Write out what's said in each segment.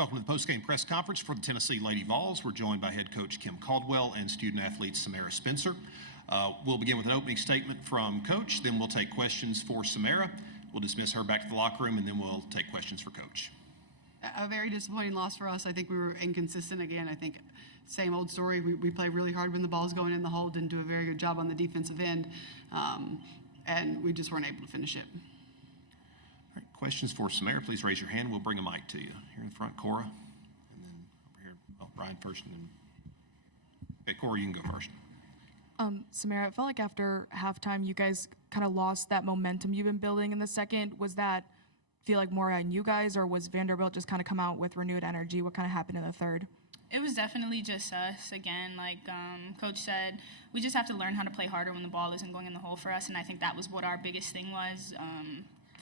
Welcome to the post-game press conference for the Tennessee Lady Vols. We're joined by head coach Kim Caldwell and student-athlete Samara Spencer. We'll begin with an opening statement from Coach, then we'll take questions for Samara. We'll dismiss her back to the locker room, and then we'll take questions for Coach. A very disappointing loss for us. I think we were inconsistent again. I think same old story. We played really hard when the ball's going in the hole, didn't do a very good job on the defensive end, and we just weren't able to finish it. All right, questions for Samara, please raise your hand. We'll bring a mic to you. Here in the front, Cora, and then over here, Ryan first, and then okay, Cora, you can go first. Samara, it felt like after halftime you guys kind of lost that momentum you've been building in the second. Was that feel like more on you guys, or was Vanderbilt just kind of come out with renewed energy? What kind of happened in the third? It was definitely just us. Again, like Coach said, we just have to learn how to play harder when the ball isn't going in the hole for us, and I think that was what our biggest thing was.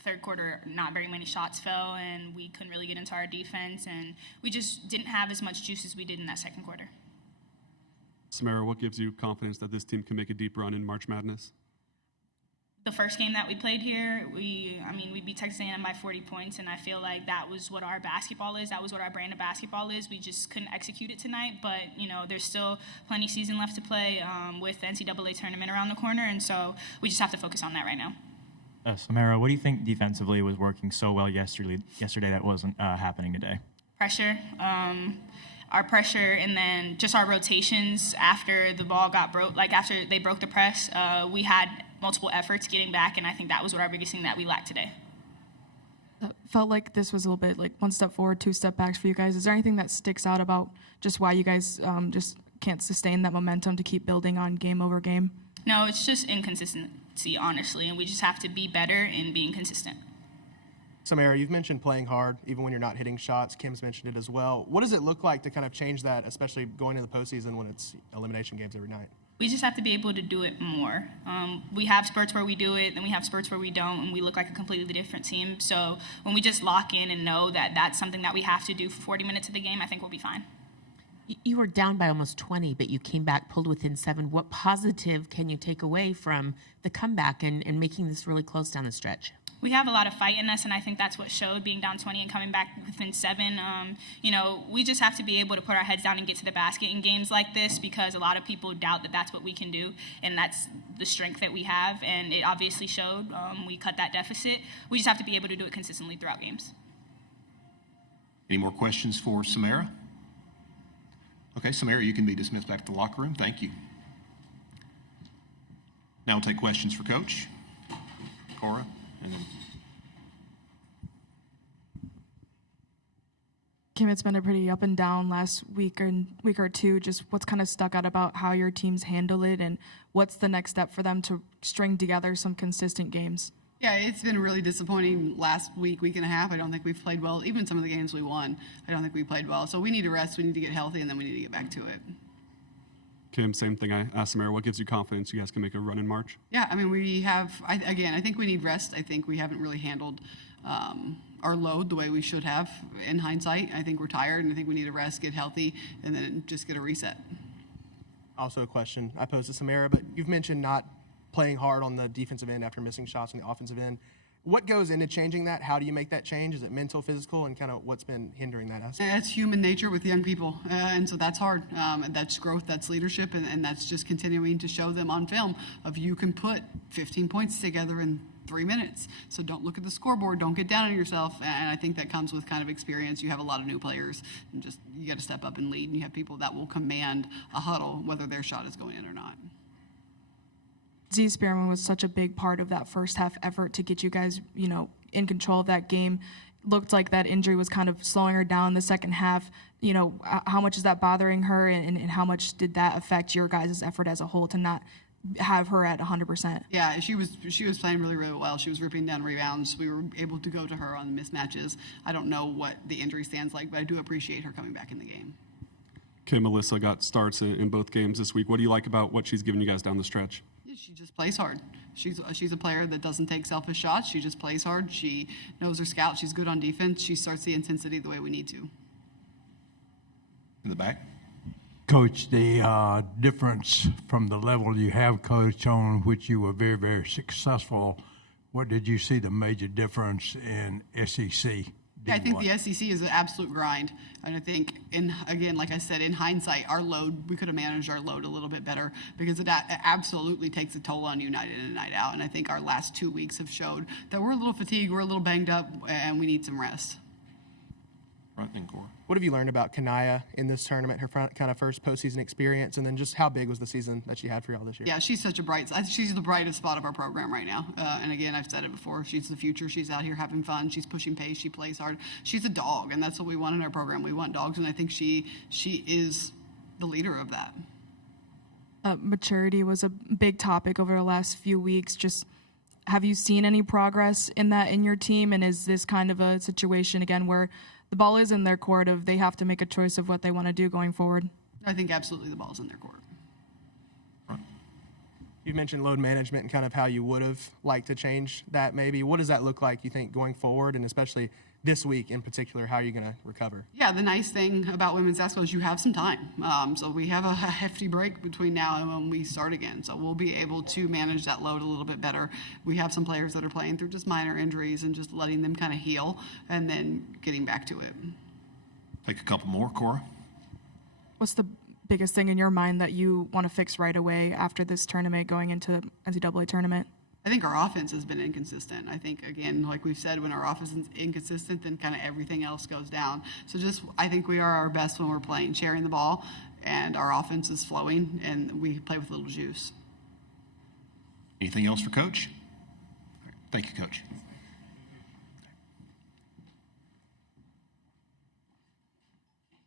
Third quarter, not very many shots fell, and we couldn't really get into our defense, and we just didn't have as much juice as we did in that second quarter. Samara, what gives you confidence that this team can make a deep run in March Madness? The first game that we played here, we beat Texas A&M by 40 points, and I feel like that was what our basketball is. That was what our brand of basketball is. We just couldn't execute it tonight, but, there's still plenty of season left to play with the NCAA tournament around the corner, and so we just have to focus on that right now. Samara, what do you think defensively was working so well yesterday that wasn't happening today? Pressure. Our pressure, and then just our rotations after the ball got broke, like after they broke the press, we had multiple efforts getting back, and I think that was what our biggest thing that we lacked today. Felt like this was a little bit like one step forward, two step backs for you guys. Is there anything that sticks out about just why you guys just can't sustain that momentum to keep building on game over game? No, it's just inconsistency, honestly, and we just have to be better in being consistent. Samara, you've mentioned playing hard, even when you're not hitting shots. Kim's mentioned it as well. What does it look like to kind of change that, especially going into the postseason when it's elimination games every night? We just have to be able to do it more. We have spurts where we do it, then we have spurts where we don't, and we look like a completely different team. So when we just lock in and know that that's something that we have to do for 40 minutes of the game, I think we'll be fine. You were down by almost 20, but you came back, pulled within 7. What positive can you take away from the comeback and making this really close down the stretch? We have a lot of fight in us, and I think that's what showed, being down 20 and coming back within 7. We just have to be able to put our heads down and get to the basket in games like this, because a lot of people doubt that that's what we can do, and that's the strength that we have, and it obviously showed. We cut that deficit. We just have to be able to do it consistently throughout games. Any more questions for Samara? Okay, Samara, you can be dismissed back to the locker room. Thank you. Now we'll take questions for Coach. Cora, and then Kim, it's been a pretty up and down last week or two. Just what's kind of stuck out about how your teams handle it, and what's the next step for them to string together some consistent games? Yeah, it's been really disappointing last week and a half. I don't think we've played well. Even some of the games we won, I don't think we played well. So we need to rest, we need to get healthy, and then we need to get back to it. Kim, same thing I asked Samara. What gives you confidence you guys can make a run in March? Yeah, we have, I think we need rest. I think we haven't really handled our load the way we should have in hindsight. I think we're tired, and I think we need to rest, get healthy, and then just get a reset. Also a question I posed to Samara, but you've mentioned not playing hard on the defensive end after missing shots on the offensive end. What goes into changing that? How do you make that change? Is it mental, physical, and kind of what's been hindering that aspect? It's human nature with young people, and so that's hard. That's growth, that's leadership, and that's just continuing to show them on film of you can put 15 points together in 3 minutes. So don't look at the scoreboard, don't get down on yourself, and I think that comes with kind of experience. You have a lot of new players, and just you got to step up and lead, and you have people that will command a huddle, whether their shot is going in or not. Z Spearman was such a big part of that first half effort to get you guys, in control of that game. Looked like that injury was kind of slowing her down in the second half. How much is that bothering her, and how much did that affect your guys' effort as a whole to not have her at 100%? Yeah, she was playing really, really well. She was ripping down rebounds. We were able to go to her on mismatches. I don't know what the injury stands like, but I do appreciate her coming back in the game. Kim, Melissa got starts in both games this week. What do you like about what she's given you guys down the stretch? She just plays hard. She's a player that doesn't take selfish shots. She just plays hard. She knows her scout. She's good on defense. She starts the intensity the way we need to. in the back. Coach, the difference from the level you have coached on which you were very, very successful, what did you see the major difference in SEC Yeah, I think the SEC is an absolute grind. And I think, again, like I said, in hindsight, our load, we could have managed our load a little bit better because it absolutely takes a toll on you night in and night out. And I think our last 2 weeks have showed that we're a little fatigued, we're a little banged up, and we need some rest. Right then, Cora. What have you learned about Kanaya in this tournament, her kind of first postseason experience, and then just how big was the season that she had for y'all this year? Yeah, she's such she's the brightest spot of our program right now. And again, I've said it before, she's the future. She's out here having fun. She's pushing pace. She plays hard. She's a dog, and that's what we want in our program. We want dogs, and I think she is the leader of that. Maturity was a big topic over the last few weeks. Just have you seen any progress in that in your team? And is this kind of a situation, again, where the ball is in their court of they have to make a choice of what they want to do going forward? I think absolutely the ball's in their court. You mentioned load management and kind of how you would have liked to change that maybe. What does that look like, you think, going forward, and especially this week in particular? How are you going to recover? Yeah, the nice thing about women's basketball is you have some time. So we have a hefty break between now and when we start again. So we'll be able to manage that load a little bit better. We have some players that are playing through just minor injuries and just letting them kind of heal and then getting back to it. Take a couple more, Cora. What's the biggest thing in your mind that you want to fix right away after this tournament going into the NCAA tournament? I think our offense has been inconsistent. I think, again, like we've said, when our offense is inconsistent, then kind of everything else goes down. So I think we are our best when we're playing, sharing the ball, and our offense is flowing, and we play with a little juice. Anything else for Coach? Thank you, Coach.